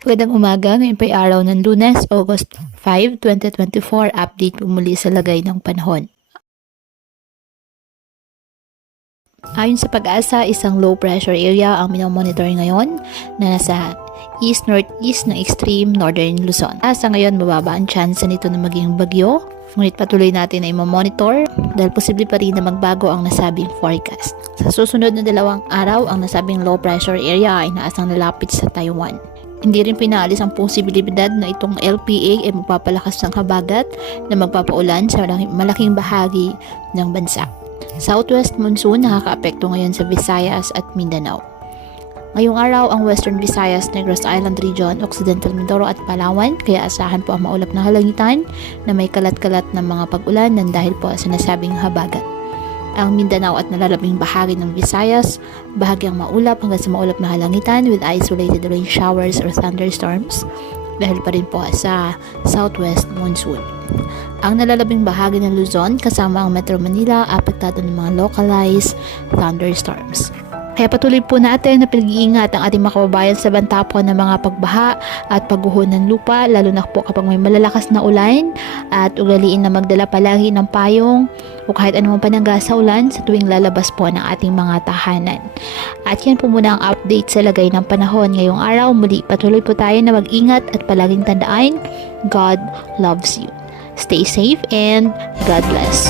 Magandang umaga, ngayon po ay araw ng Lunes, August 5, 2024. Update po muli sa lagay ng panahon. Ayon sa Pag-asa, isang low pressure area ang minomonitor ngayon na nasa east-northeast ng extreme northern Luzon. Sa ngayon, mababa ang chance nito na maging bagyo. Ngunit patuloy natin na i-monitor dahil posible pa rin na magbago ang nasabing forecast. Sa susunod na 2 araw, ang nasabing low pressure area ay inaasang lalapit sa Taiwan. Hindi rin pinaalis ang posibilidad na itong LPA ay magpapalakas ng habagat na magpapaulan sa malaking bahagi ng bansa. Southwest monsoon nakakaapekto ngayon sa Visayas at Mindanao. Ngayong araw ang Western Visayas, Negros Island Region, Occidental Mindoro at Palawan, kaya asahan po ang maulap na halangitan na may kalat-kalat ng mga pag-ulan ng dahil po sa nasabing habagat. Ang Mindanao at nalalabing bahagi ng Visayas, bahagyang maulap hanggang sa maulap na halangitan with isolated rain showers or thunderstorms dahil pa rin po sa southwest monsoon. Ang nalalabing bahagi ng Luzon kasama ang Metro Manila apektado ng mga localized thunderstorms. Kaya patuloy po natin na pinag-iingat ang ating mga kababayan sa banta po ng mga pagbaha at pagguho ng lupa, lalo na po kapag may malalakas na ulan, at ugaliin na magdala palagi ng payong o kahit anumang panangga sa ulan sa tuwing lalabas po ng ating mga tahanan. At yan po muna ang update sa lagay ng panahon ngayong araw. Muli patuloy po tayo na mag-ingat at palaging tandaan, God loves you. Stay safe and God bless.